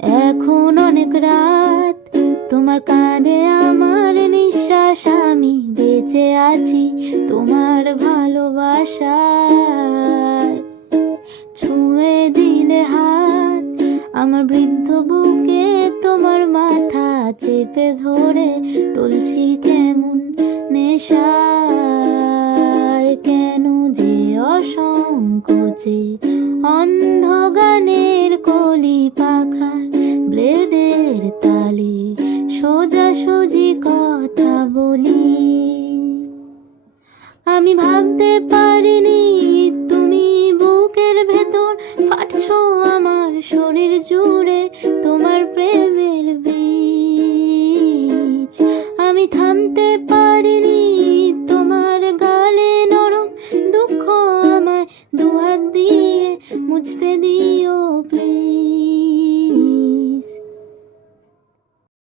এখন অনেক রাত, তোমার কাঁধে আমার নিঃশ্বাস, আমি বেঁচে আছি তোমার ভালোবাসায়। ছুঁয়ে দিলে হাত আমার বৃদ্ধ বুকে, তোমার মাথা চেপে ধরে টলছি কেমন নেশায়। কেন যে অসংকোচে অন্ধ গানের কলি পাখার ব্লেডের তালে সোজাসুজি কথা বলি। আমি ভাবতে পারিনি তুমি বুকের ভেতর ফাটছো আমার শরীর জুড়ে,